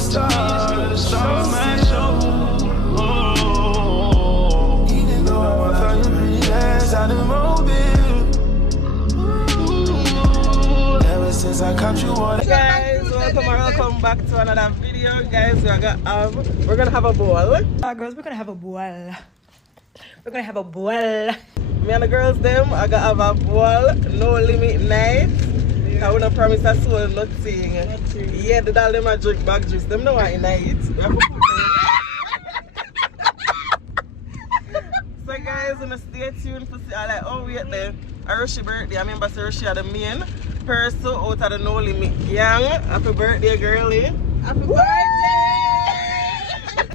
star, the star of my show. Oh, even though I found you pretty last out in Mobile. Ever since I caught you on. Guys, welcome back to another video. Guys, we're gonna have a ball. Girls, we're gonna have a ball. We're gonna have a ball. Me and the girls them, I gotta have a ball, no limit night. I wanna promise a soul nothing. Yeah, the doll them a drink back juice. Them know what I night. So guys, wanna stay tuned for see like oh wait there. Roshi birthday. I remember Roshi had the main person out of the no limit gang. Happy birthday, girlie. Happy birthday!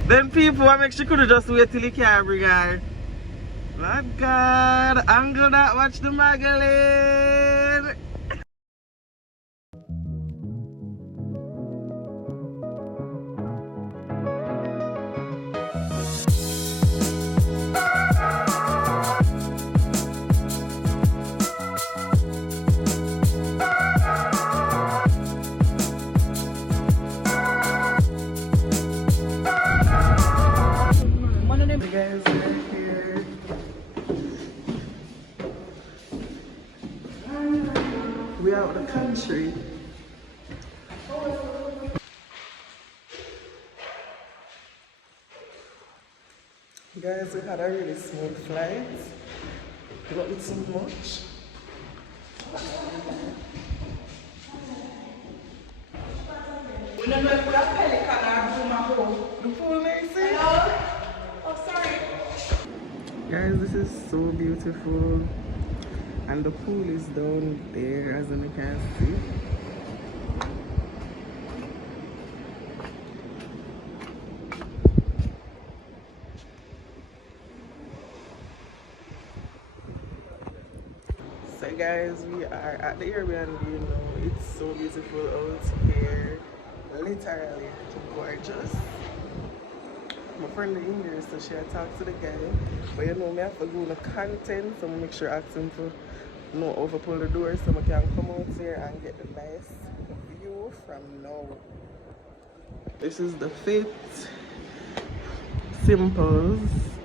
Then people I make she could have just wait till he can bring her. Lord God, angle that watch the Magdalene. Guys, we're here. We out the country. Guys, we had a really smooth flight. Not with so much. We don't know if we have pelican or the pool Macy. Oh, sorry. Guys, this is so beautiful. And the pool is down there, as you can see. So guys, we are at the Airbnb now. It's so beautiful out here. Literally gorgeous. My friend is in there, so she talked to the guy. But you know, me have to go on the content, so I make sure I ask him to know how to pull the door so I can come out here and get the nice view from now. This is the Fit Simples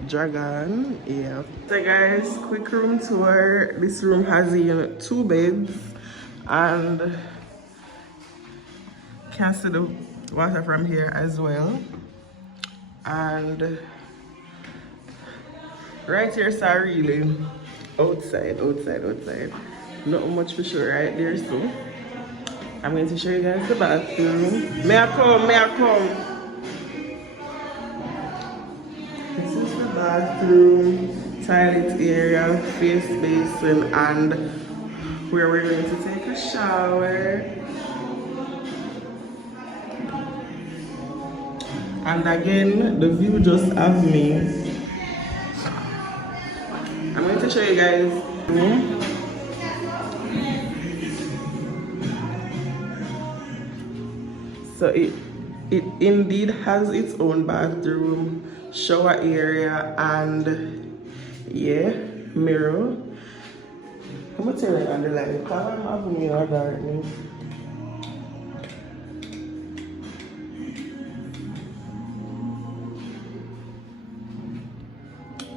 Dragon. Yeah. So guys, quick room tour. This room has 2 beds and can see the water from here as well. And right here is really outside. Not much for sure right there, so I'm going to show you guys the bathroom. May I come? This is the bathroom, toilet area, face basin, and where we're going to take a shower. And again, the view just have me. I'm going to show you guys the room. So it indeed has its own bathroom, shower area, and yeah, mirror. I'm gonna turn it on the light because I'm having me in darkness.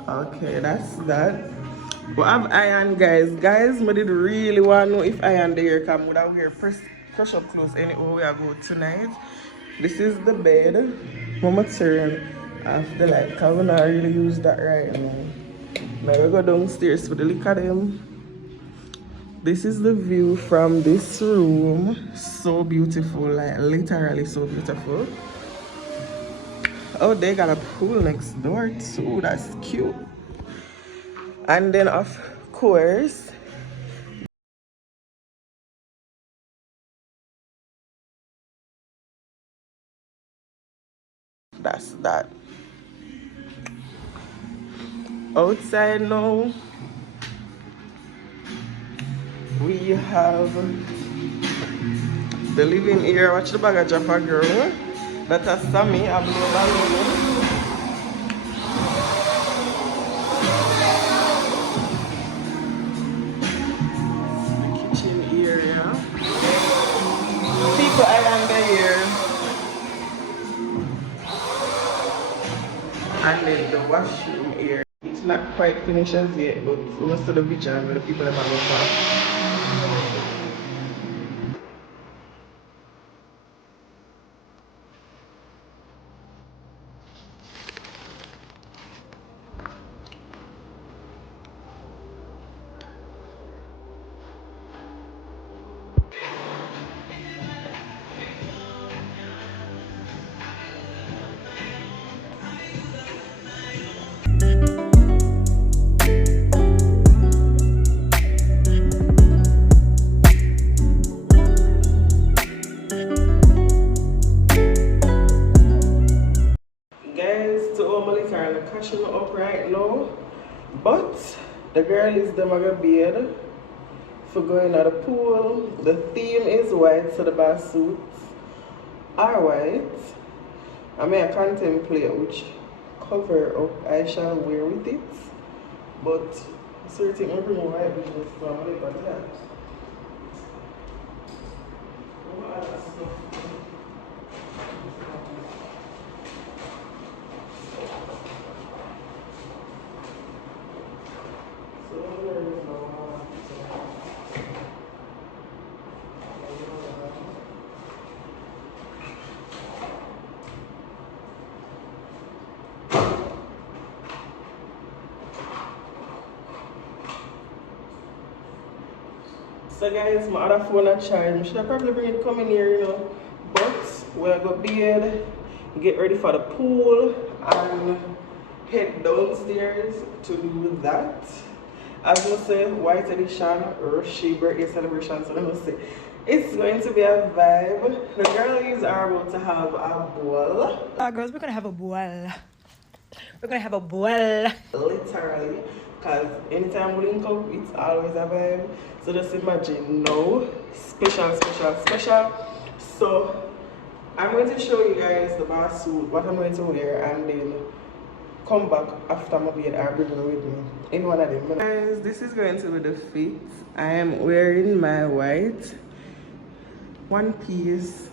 Okay, that's that. We have iron, guys. Guys, I did really want to know if iron there come without wear crush up clothes anywhere we are going tonight. This is the bed. Mama turn off the light because we not really use that right now. Now we go downstairs for the look at them. This is the view from this room. So beautiful, like literally so beautiful. Oh, they got a pool next door too. That's cute. And then of course, that's that. Outside now, we have the living area. Watch the bag of Jaffa girl. That's a Sammy, a blue balloon. People around here. and then the washroom area. It's not quite finished as yet, but most of the vision where the people have gone for. Guys, to all my liquor and catching up right now, but the girl is the maga bed for going at the pool. The theme is white, so the bath suits are white. I may contemplate which cover up I shall wear with it, but certain I bring white business, so I'm gonna leave that. What other stuff? So guys, my other phone a charge. Should I probably bring it coming here, you know? But we'll go bed, get ready for the pool, and head downstairs to do that. As I say, white edition or she birthday celebration. So let me say, it's going to be a vibe. The girlies are about to have a ball. Girls, we're gonna have a ball. We're gonna have a ball. Literally, because anytime we link up, it's always a vibe. So just imagine now, special, special, special. So I'm going to show you guys the bath suit, what I'm going to wear, and then come back after my bed or bring it with me in one of them. Guys, this is going to be the fit. I am wearing my white one piece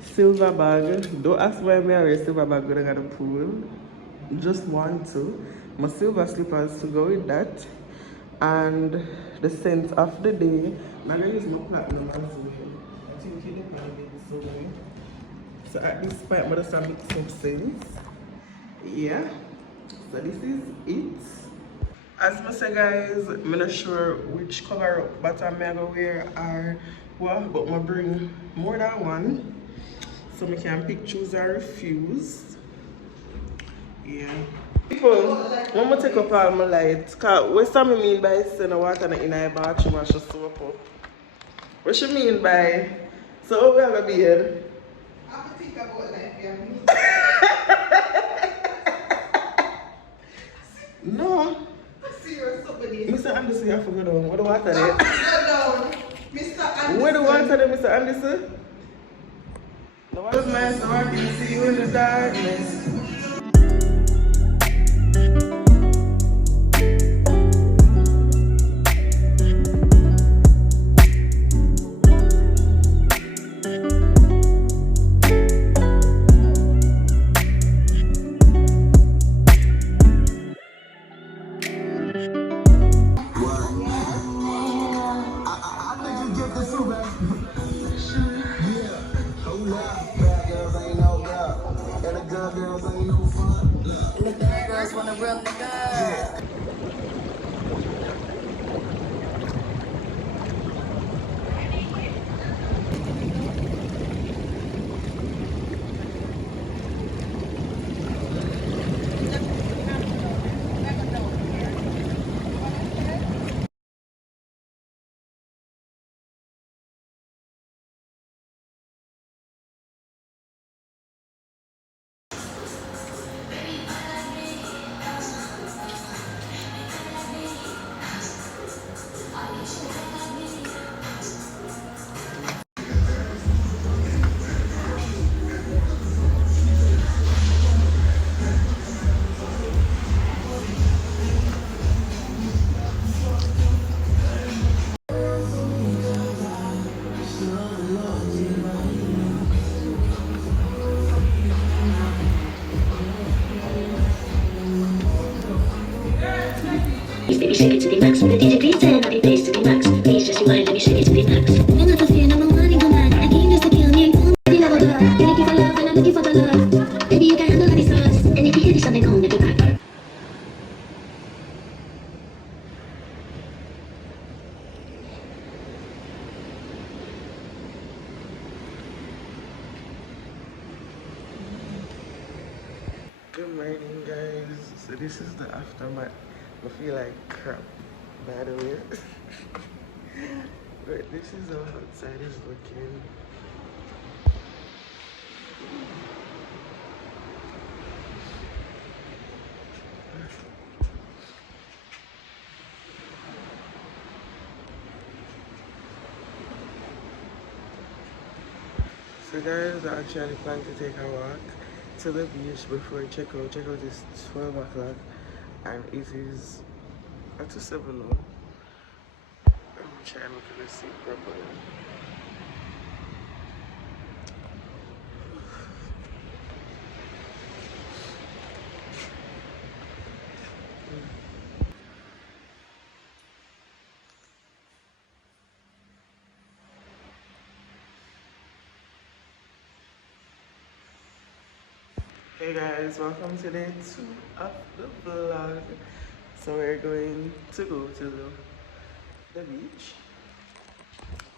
silver bag. Don't ask why I wear silver bag going at the pool. Just want to. My silver slippers to go with that. And the scent of the day. I'm going to use my platinum as well. I think it depends on it. So at this point, I'm going to start mixing up scents. Yeah. So this is it. As I say guys, I'm not sure which cover up bottom I'm going to wear or what, but I'm going to bring more than one. So I can pick, choose or refuse. Yeah. People, I'm going to take up all my lights. Because what does I mean by sending water in the bathroom and just soap up? What she mean by, so we have a beard? I have to think about life, yeah. No. Serious somebody. Mr. Anderson, I forgot on. What the water there? Go down. Mr. Anderson. Where the water there, Mr. Anderson? The water's nice, so I can see you in the darkness. dance, baby, shake it to the max. The DJ please turn up the bass to the max. Please just rewind, let me shake it to the max. You're not a fan, I'm a wanting to man. I came just to kill me. The love of the love. You're looking for love and I'm looking for the love. Baby, you can handle all these sauce. And if you hear this, then come, let me back. Good morning, guys. So this is the aftermath. I feel like crap, by the way. But this is how outside is looking. So guys, I actually plan to take a walk to the beach before checkout. Checkout is 12 o'clock and it is at 7 now. I'm trying to see properly. Hey guys, welcome to day 2 of the vlog. So we're going to go to the beach.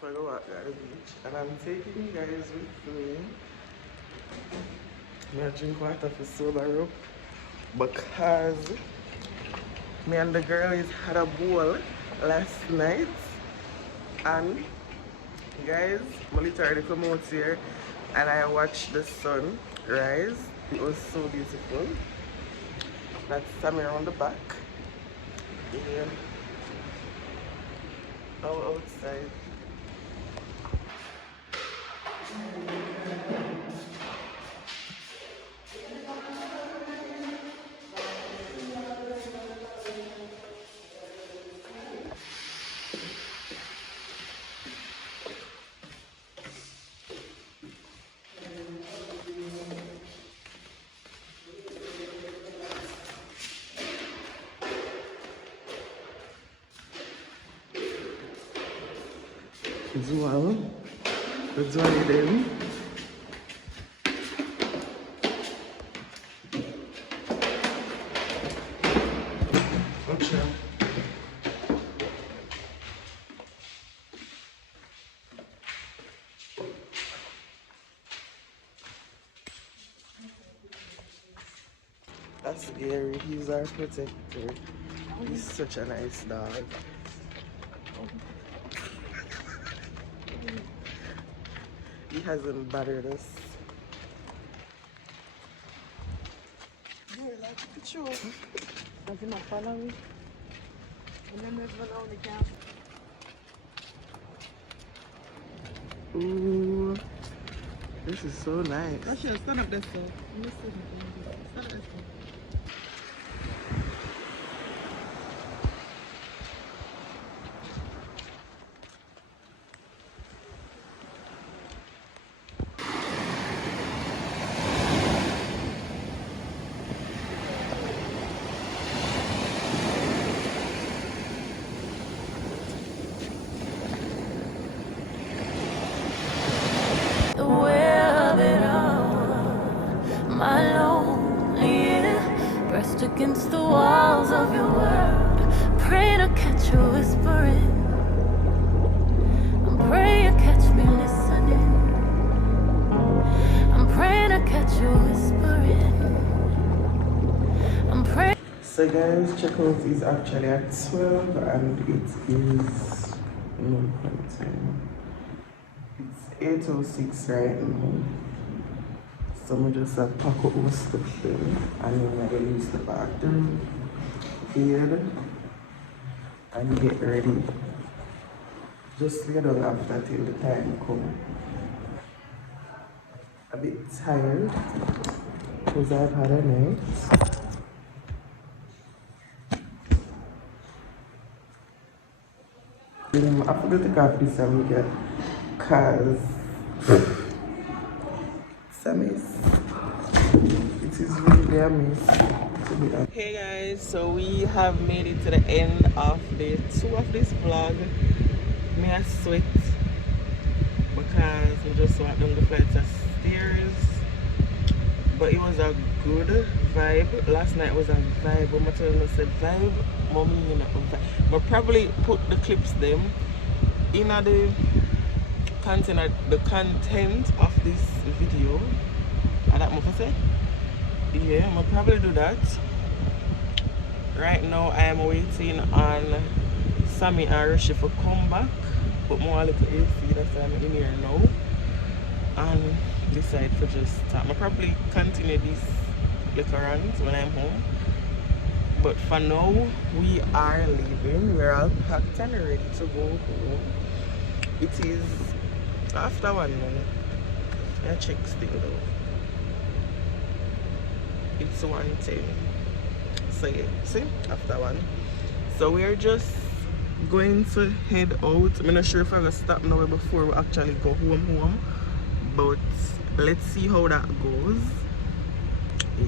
We're going to walk at the beach and I'm taking you guys with me. I'm going to drink water for sober up because me and the girlies had a bowl last night and guys, I literally come out here and I watched the sun rise. It was so beautiful. That's Sammy around the back. Yeah. Oh, outside. Visual. Visual then. Okay. That's Gary, he's our protector. He's such a nice dog. He hasn't bothered us. You're like a picture. Does he not follow me? And then there's one on the camp. Ooh, this is so nice. I should stand up there, sir. Stand up there, sir. Against the walls of your world, pray to catch you whispering. I'm praying you catch me listening. I'm praying to catch you whispering. I'm praying. So guys, checkout is actually at 12 and it is no time. It's 8:06 right now. So we just pack up our stuff there and then we're going to use the bathroom here and get ready. Just lay down after till the time comes. A bit tired because I've had a night. I forgot to take off this amiga because Sammy's, it is really a mess. Hey guys, so we have made it to the end of day 2 of this vlog. Me I sweat because we just went down the flights of stairs, but it was a good vibe. Last night was a vibe. When I tell you I said vibe, mommy, you know, vibe. But probably put the clips them in the content of this video. And that I say, yeah, I'll probably do that. Right now I am waiting on Sammy and Rishi for come back, but more little AC, that's why I'm in here now, and decide to just start. I'll probably continue this later on when I'm home, but for now we are leaving. We're all packed and ready to go home. It is after 1 now. I check still though. It's 1:10. So yeah, see, after 1. So we're just going to head out. I'm not sure if I'm gonna stop now before we actually go home, but let's see how that goes. Yeah.